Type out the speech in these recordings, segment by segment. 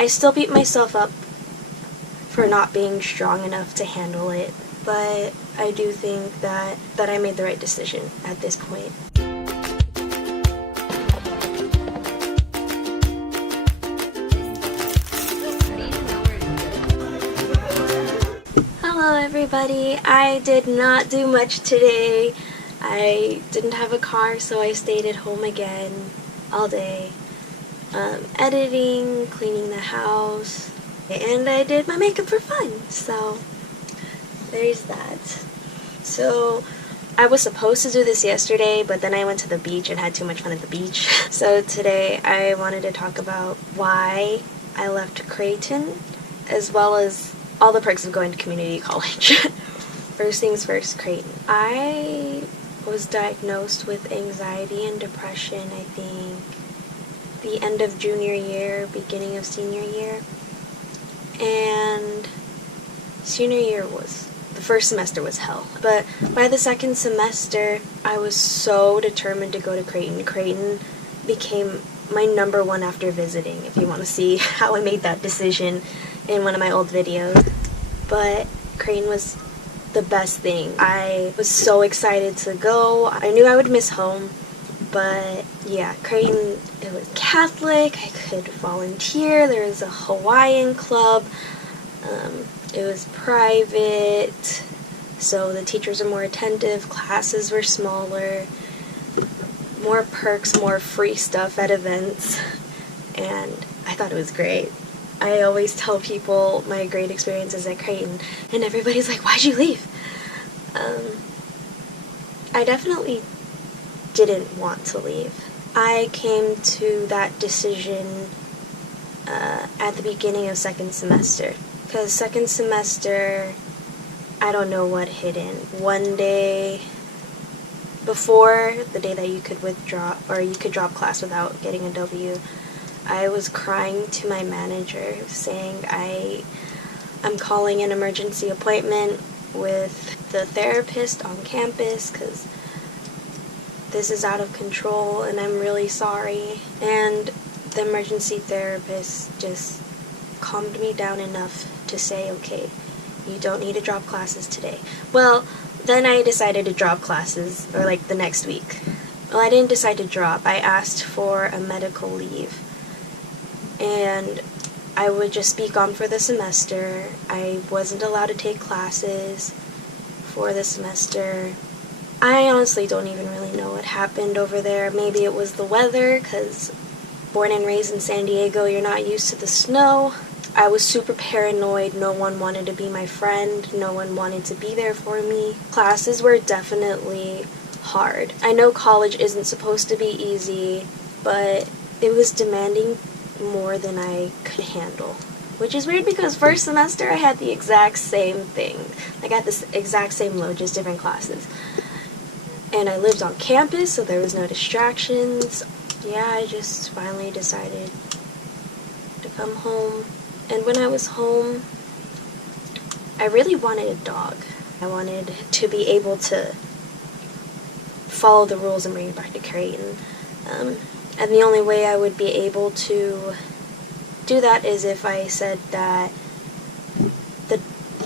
I still beat myself up for not being strong enough to handle it, but I do think that I made the right decision at this point. Hello everybody, I did not do much today. I didn't have a car, so I stayed at home again all day, editing, cleaning the house, and I did my makeup for fun, so there's that. So I was supposed to do this yesterday, but then I went to the beach and had too much fun at the beach. So today I wanted to talk about why I left Creighton, as well as all the perks of going to community college. First things first, Creighton. I was diagnosed with anxiety and depression, I think, the end of junior year, beginning of senior year. And senior year the first semester was hell. But by the second semester, I was so determined to go to Creighton. Creighton became my number one after visiting, if you want to see how I made that decision in one of my old videos. But Creighton was the best thing. I was so excited to go. I knew I would miss home, but yeah, Creighton, it was Catholic, I could volunteer, there was a Hawaiian club, it was private, so the teachers were more attentive, classes were smaller, more perks, more free stuff at events, and I thought it was great. I always tell people my great experiences at Creighton, and everybody's like, why'd you leave? I definitely didn't want to leave. I came to that decision at the beginning of second semester, because second semester, I don't know what hit in. One day before the day that you could withdraw, or you could drop class without getting a W, I was crying to my manager saying I'm calling an emergency appointment with the therapist on campus because this is out of control and I'm really sorry. And the emergency therapist just calmed me down enough to say, okay, you don't need to drop classes today. Well, then I decided to drop classes, or like the next week. Well, I didn't decide to drop. I asked for a medical leave. And I would just be gone for the semester. I wasn't allowed to take classes for the semester. I honestly don't even really know what happened over there. Maybe it was the weather, because born and raised in San Diego, you're not used to the snow. I was super paranoid. No one wanted to be my friend. No one wanted to be there for me. Classes were definitely hard. I know college isn't supposed to be easy, but it was demanding more than I could handle. Which is weird because first semester I had the exact same thing. I got this exact same load, just different classes. And I lived on campus, so there was no distractions. Yeah, I just finally decided to come home. And when I was home, I really wanted a dog. I wanted to be able to follow the rules and bring it back to Creighton. And the only way I would be able to do that is if I said that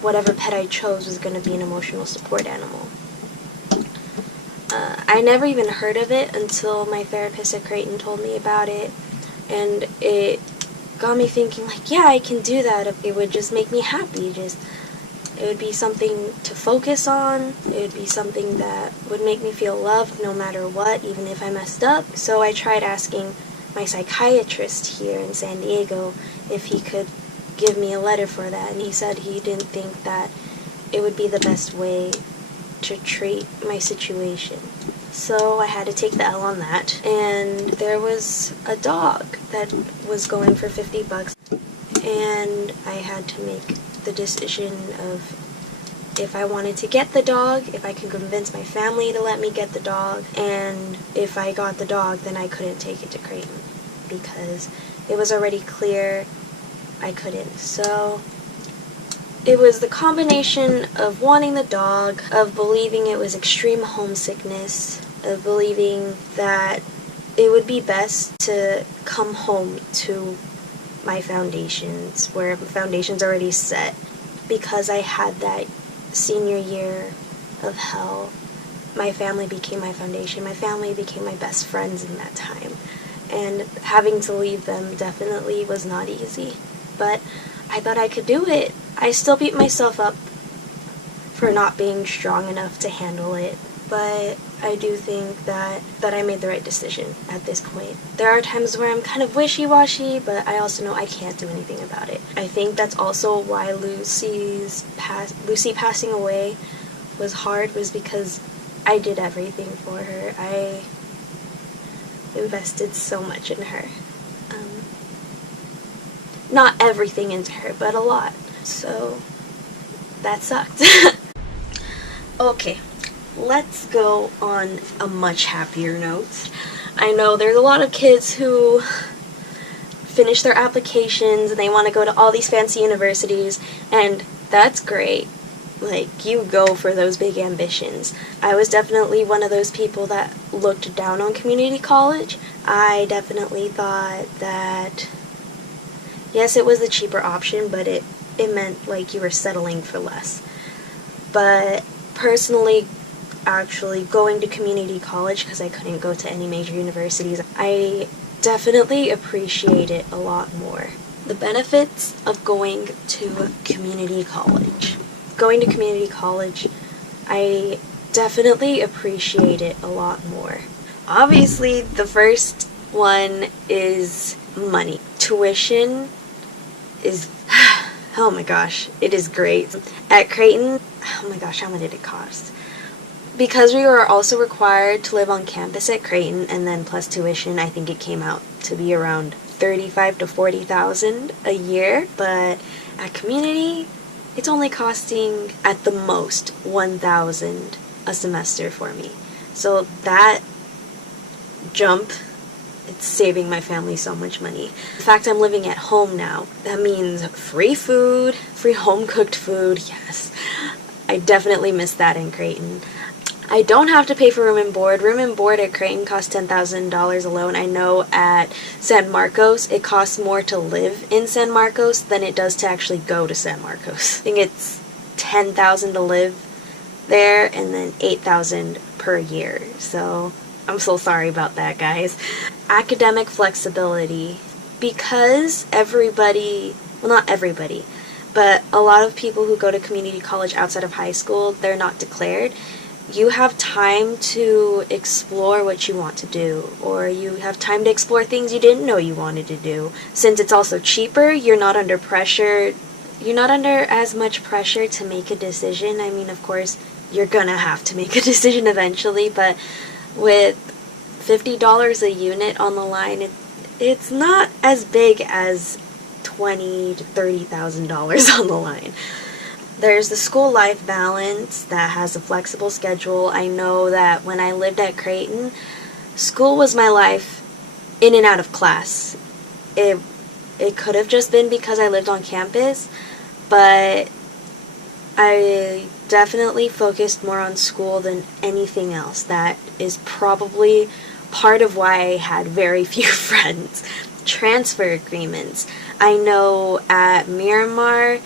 whatever pet I chose was going to be an emotional support animal. I never even heard of it until my therapist at Creighton told me about it, and it got me thinking, like, yeah, I can do that. It would just make me happy. It would be something to focus on. It would be something that would make me feel loved no matter what, even if I messed up. So I tried asking my psychiatrist here in San Diego if he could give me a letter for that, and he said he didn't think that it would be the best way to treat my situation. So I had to take the L on that, and there was a dog that was going for $50, and I had to make the decision of if I wanted to get the dog, if I could convince my family to let me get the dog, and if I got the dog, then I couldn't take it to Creighton because it was already clear I couldn't. So it was the combination of wanting the dog, of believing it was extreme homesickness, of believing that it would be best to come home to my foundations, where my foundation's already set. Because I had that senior year of hell, my family became my foundation. My family became my best friends in that time. And having to leave them definitely was not easy. But I thought I could do it. I still beat myself up for not being strong enough to handle it. But I do think that I made the right decision at this point. There are times where I'm kind of wishy-washy, but I also know I can't do anything about it. I think that's also why Lucy passing away was hard, was because I did everything for her. I invested so much in her. Not everything into her, but a lot. So that sucked. Okay. Let's go on a much happier note. I know there's a lot of kids who finish their applications and they want to go to all these fancy universities, and that's great. Like, you go for those big ambitions. I was definitely one of those people that looked down on community college. I definitely thought that, yes, it was the cheaper option, but it meant like you were settling for less. But personally, actually going to community college, because I couldn't go to any major universities, I definitely appreciate it a lot more. The benefits of going to community college. Going to community college, I definitely appreciate it a lot more. Obviously, the first one is money. Tuition is, oh my gosh, it is great. At Creighton, oh my gosh, how much did it cost? Because we were also required to live on campus at Creighton, and then plus tuition, I think it came out to be around $35,000 to $40,000 a year. But at community, it's only costing at the most $1,000 a semester for me. So that jump, it's saving my family so much money. In fact, I'm living at home now. That means free food, free home-cooked food, yes. I definitely miss that in Creighton. I don't have to pay for room and board. Room and board at Creighton costs $10,000 alone. I know at San Marcos, it costs more to live in San Marcos than it does to actually go to San Marcos. I think it's $10,000 to live there, and then $8,000 per year. So I'm so sorry about that, guys. Academic flexibility. Because everybody, well, not everybody, but a lot of people who go to community college outside of high school, they're not declared. You have time to explore what you want to do, or you have time to explore things you didn't know you wanted to do. Since it's also cheaper, you're not under pressure. You're not under as much pressure to make a decision. I mean, of course, you're gonna have to make a decision eventually, but with $50 a unit on the line, it's not as big as $20,000 to $30,000 on the line. There's the school-life balance that has a flexible schedule. I know that when I lived at Creighton, school was my life in and out of class. It could have just been because I lived on campus, but I definitely focused more on school than anything else. That is probably part of why I had very few friends. Transfer agreements. I know at Miramar,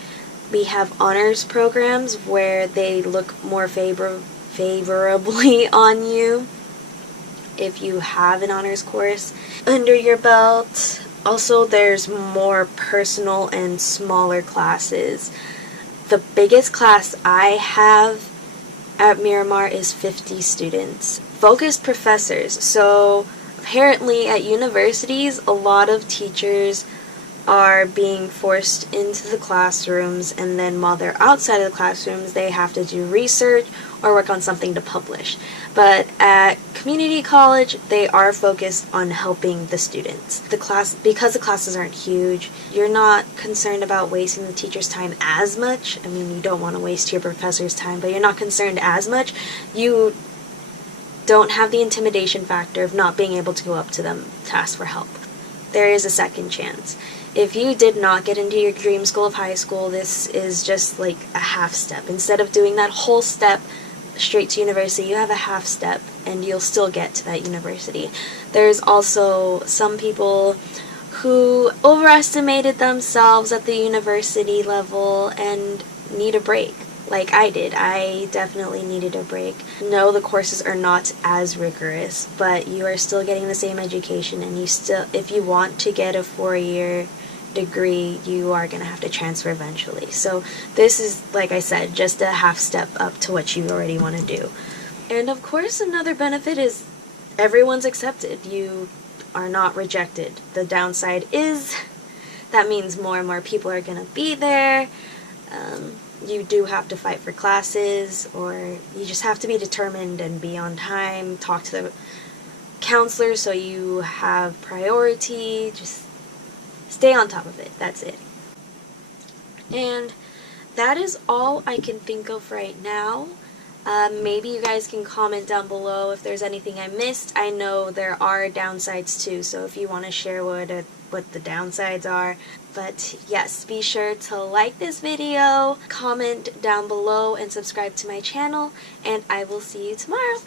we have honors programs where they look more favorably on you if you have an honors course under your belt. Also, there's more personal and smaller classes. The biggest class I have at Miramar is 50 students. Focused professors. So apparently at universities, a lot of teachers are being forced into the classrooms, and then while they're outside of the classrooms, they have to do research or work on something to publish. But at community college, they are focused on helping the students. Because the classes aren't huge, you're not concerned about wasting the teacher's time as much. I mean, you don't want to waste your professor's time, but you're not concerned as much. You don't have the intimidation factor of not being able to go up to them to ask for help. There is a second chance. If you did not get into your dream school of high school, this is just like a half step. Instead of doing that whole step straight to university, you have a half step and you'll still get to that university. There's also some people who overestimated themselves at the university level and need a break. Like I did. I definitely needed a break. No, the courses are not as rigorous, but you are still getting the same education, and you still, if you want to get a 4-year degree, you are going to have to transfer eventually. So this is, like I said, just a half step up to what you already want to do. And of course, another benefit is everyone's accepted. You are not rejected. The downside is that means more and more people are going to be there. You do have to fight for classes, or you just have to be determined and be on time. Talk to the counselor so you have priority. Just stay on top of it. That's it. And that is all I can think of right now. Maybe you guys can comment down below if there's anything I missed. I know there are downsides too, so if you want to share what the downsides are. But yes, be sure to like this video, comment down below, and subscribe to my channel, and I will see you tomorrow.